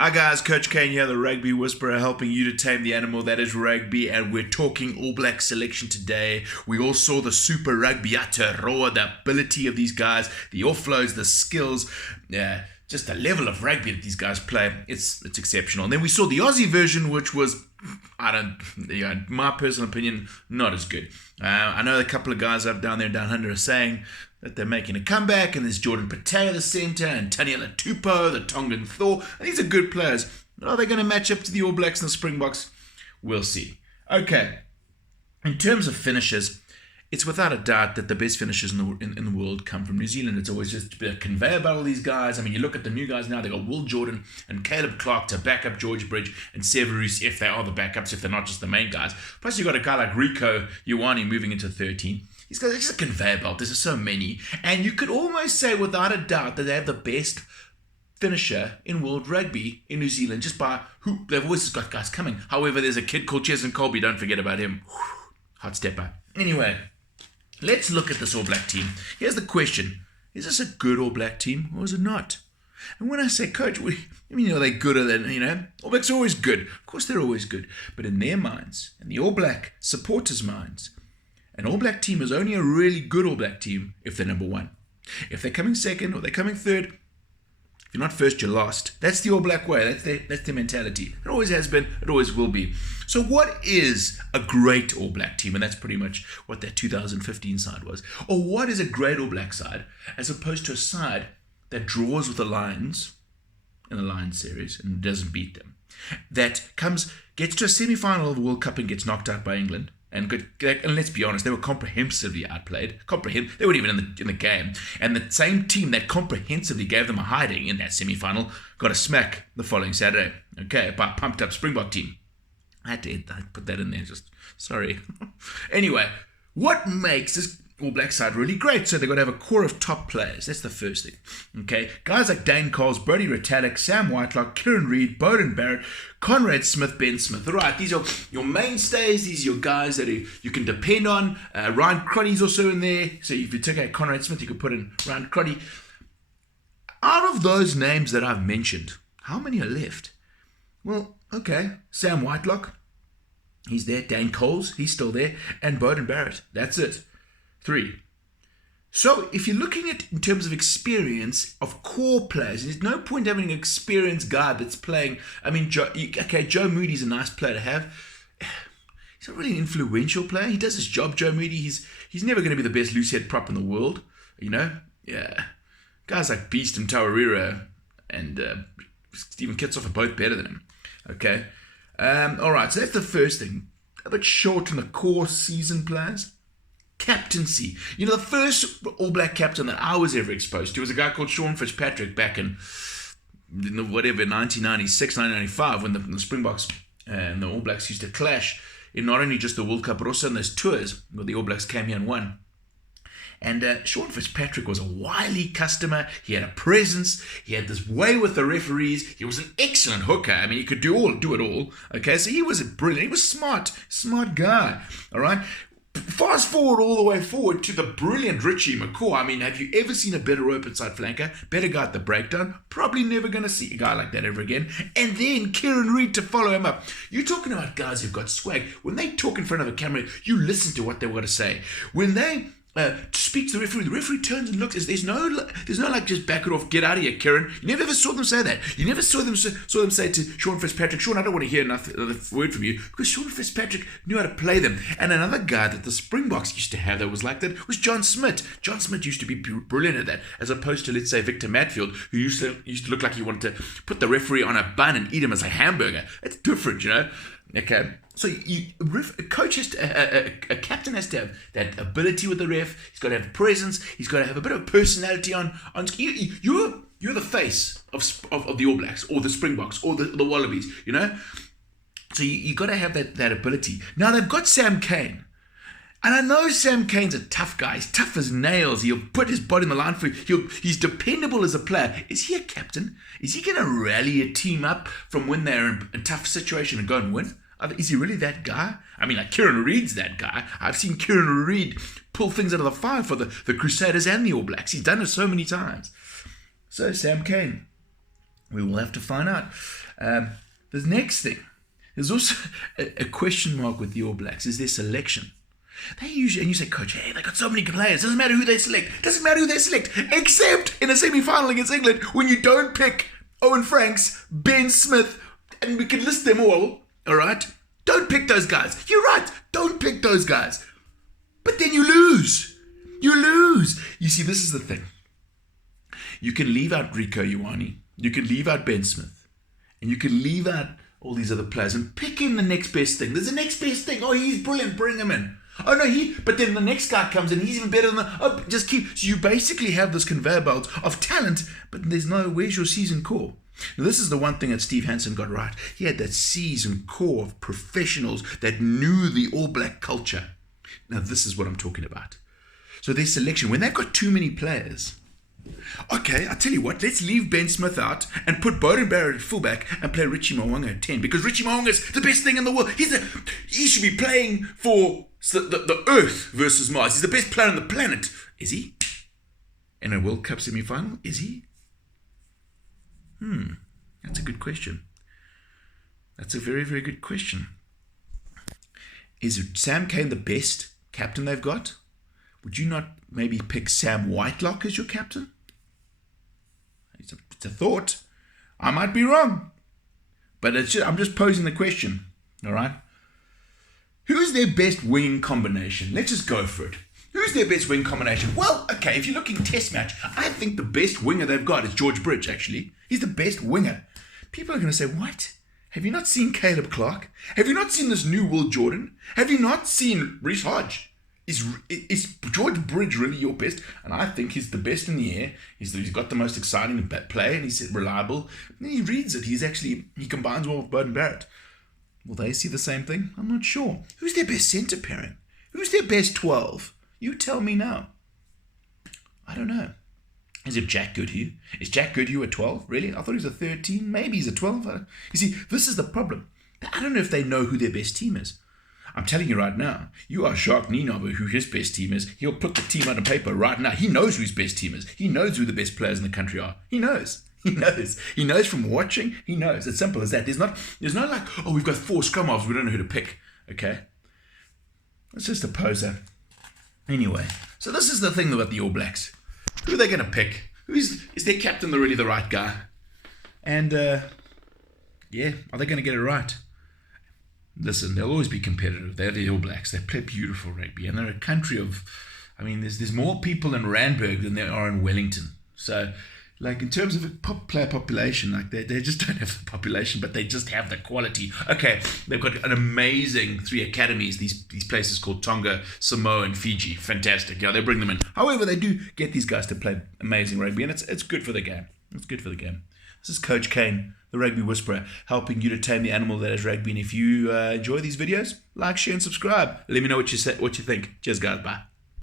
Hi guys, Coach Kane here, the Rugby Whisperer, helping you to tame the animal that is rugby, and we're talking All Black selection today. We all saw the Super Rugby Aotearoa, the ability of these guys, the offloads, the skills, just the level of rugby that these guys play. It's exceptional. And then we saw the Aussie version, which was, my personal opinion, not as good. I know a couple of guys up down under are saying that they're making a comeback, and there's Jordan Petaia, the centre, and Taniela Tupou, the Tongan Thor, and these are good players. But are they going to match up to the All Blacks and the Springboks? We'll see. Okay, in terms of finishes, it's without a doubt that the best finishers in the world come from New Zealand. It's always just a conveyor belt of these guys. I mean, you look at the new guys now, they've got Will Jordan and Caleb Clark to back up George Bridge and Severus, if they are the backups, if they're not just the main guys. Plus, you've got a guy like Rico Ioane moving into 13. These guys are just a conveyor belt. There's so many. And you could almost say without a doubt that they have the best finisher in world rugby in New Zealand, just by who they've always got guys coming. However, there's a kid called Cheslin Colby. Don't forget about him. Hot stepper. Anyway, let's look at this All Black team. Here's the question. Is this a good All Black team or is it not? And when I say, Coach, are they gooder than, All Blacks are always good. Of course they're always good. But in their minds, and the All Black supporters' minds, an All Black team is only a really good All Black team if they're number one. If they're coming second or they're coming third, if you're not first, you're last. That's the All Black way. That's their mentality. It always has been. It always will be. So what is a great All Black team? And that's pretty much what that 2015 side was. Or what is a great All Black side as opposed to a side that draws with the Lions in the Lions series and doesn't beat them? That gets to a semi-final of the World Cup and gets knocked out by England. And let's be honest, they were comprehensively outplayed. They weren't even in the game. And the same team that comprehensively gave them a hiding in that semi-final got a smack the following Saturday. Okay, by a pumped-up Springbok team. I had to put that in there, just sorry. Anyway, what makes this All Black side really great? So they've got to have a core of top players. That's the first thing. Okay, guys like Dane Coles, Brodie Retallick, Sam Whitelock, Kieran Reid, Beauden Barrett, Conrad Smith, Ben Smith. All right, these are your mainstays. These are your guys that you can depend on. Ryan Crotty's also in there. So if you took out Conrad Smith, you could put in Ryan Crotty. Out of those names that I've mentioned, how many are left? Well, okay, Sam Whitelock, he's there. Dane Coles, he's still there. And Beauden Barrett. That's it. 3. So if you're looking at in terms of experience of core players, there's no point having an experienced guy that's playing. I mean, Joe Moody's a nice player to have. He's not really an influential player. He does his job, Joe Moody. He's never going to be the best loose head prop in the world, Yeah, guys like Beast and Tawarira and Stephen Kitsoff are both better than him. Okay, all right. So that's the first thing. A bit short on the core season players. Captaincy. The first All Black captain that I was ever exposed to was a guy called Sean Fitzpatrick back in 1996, 1995, when the Springboks and the All Blacks used to clash in not only just the World Cup, but also in those tours where the All Blacks came here and won. And Sean Fitzpatrick was a wily customer. He had a presence. He had this way with the referees. He was an excellent hooker. I mean, he could do it all. Okay, so he was brilliant. He was smart guy. All right. Fast forward all the way forward to the brilliant Richie McCaw. I mean, have you ever seen a better open side flanker? Better guy at the breakdown? Probably never going to see a guy like that ever again. And then Kieran Reid to follow him up. You're talking about guys who've got swag. When they talk in front of a camera, you listen to what they've got to say. When they speak to the referee turns and looks. There's no like just back it off, get out of here, Kieran. You never ever saw them say that. You never saw them say to Sean Fitzpatrick, Sean, I don't want to hear another word from you, because Sean Fitzpatrick knew how to play them. And another guy that the Springboks used to have that was like that was John Smith. John Smith used to be brilliant at that, as opposed to, let's say, Victor Matfield, who used to look like he wanted to put the referee on a bun and eat him as a hamburger. It's different, Okay. So a coach a captain has to have that ability with the ref. He's got to have presence. He's got to have a bit of personality on. You're the face of the All Blacks or the Springboks or the Wallabies. So you got to have that ability. Now they've got Sam Cane. And I know Sam Cane's a tough guy. He's tough as nails. He'll put his body in the line for you. He's dependable as a player. Is he a captain? Is he going to rally a team up from when they're in a tough situation and go and win? Is he really that guy? I mean, like Kieran Reid's that guy. I've seen Kieran Reid pull things out of the fire for the Crusaders and the All Blacks. He's done it so many times. So Sam Cane. We will have to find out. The next thing, there's also a question mark with the All Blacks, is their selection. They usually, and you say, Coach, hey, they got so many good players. Doesn't matter who they select. Doesn't matter who they select, except in a semi-final against England when you don't pick Owen Franks, Ben Smith, and we can list them all right? Don't pick those guys. You're right. Don't pick those guys. But then you lose. You lose. You see, this is the thing. You can leave out Rico Ioane. You can leave out Ben Smith. And you can leave out all these other players and pick in the next best thing. There's the next best thing. Oh, he's brilliant. Bring him in. Oh no, but then the next guy comes in, he's even better than just keep. So you basically have this conveyor belt of talent, but there's no, where's your seasoned core? Now, this is the one thing that Steve Hansen got right. He had that seasoned core of professionals that knew the All Black culture. Now, this is what I'm talking about. So their selection, when they've got too many players, okay, I tell you what, let's leave Ben Smith out and put Beauden Barrett at fullback and play Richie Mo'unga at 10, because Richie Mo'unga is the best thing in the world. He should be playing for the Earth versus Mars. He's the best player on the planet. Is he? In a World Cup semi-final? Is he? That's a good question. That's a very, very good question. Is Sam Cane the best captain they've got? Would you not maybe pick Sam Whitelock as your captain? It's a thought. I might be wrong. But I'm just posing the question. All right? Who's their best wing combination? Let's just go for it. Who's their best wing combination? Well, okay, if you're looking test match, I think the best winger they've got is George Bridge, actually. He's the best winger. People are going to say, what? Have you not seen Caleb Clark? Have you not seen this new Will Jordan? Have you not seen Reece Hodge? Is George Bridge really your best? And I think he's the best in the air. He's got the most exciting play, and he's reliable. And he reads it. He combines well with Beauden Barrett. Will they see the same thing? I'm not sure. Who's their best centre pairing? Who's their best 12? You tell me now. I don't know. Is it Jack Goodhue? Is Jack Goodhue a 12? Really? I thought he was a 13. Maybe he's a 12. You see, this is the problem. I don't know if they know who their best team is. I'm telling you right now, you ask Jacques Nienaber who his best team is, he'll put the team on paper right now. He knows who his best team is. He knows who the best players in the country are. He knows. He knows. He knows from watching. He knows. It's simple as that. There's no like, oh, we've got 4 scrum halves, we don't know who to pick. Okay? It's just a poser. Anyway, so this is the thing about the All Blacks. Who are they going to pick? Is their captain really the right guy? And, are they going to get it right? Listen, they'll always be competitive. They're the All Blacks. They play beautiful rugby. And they're a country of, there's more people in Randburg than there are in Wellington. So, like, in terms of a player population, like, they just don't have the population, but they just have the quality. Okay, they've got an amazing 3 academies, these places called Tonga, Samoa, and Fiji. Fantastic. Yeah, they bring them in. However, they do get these guys to play amazing rugby, and it's good for the game. It's good for the game. This is Coach Kane, the Rugby Whisperer, helping you to tame the animal that is rugby. And if you enjoy these videos, like, share, and subscribe. Let me know what you think. Cheers, guys. Bye.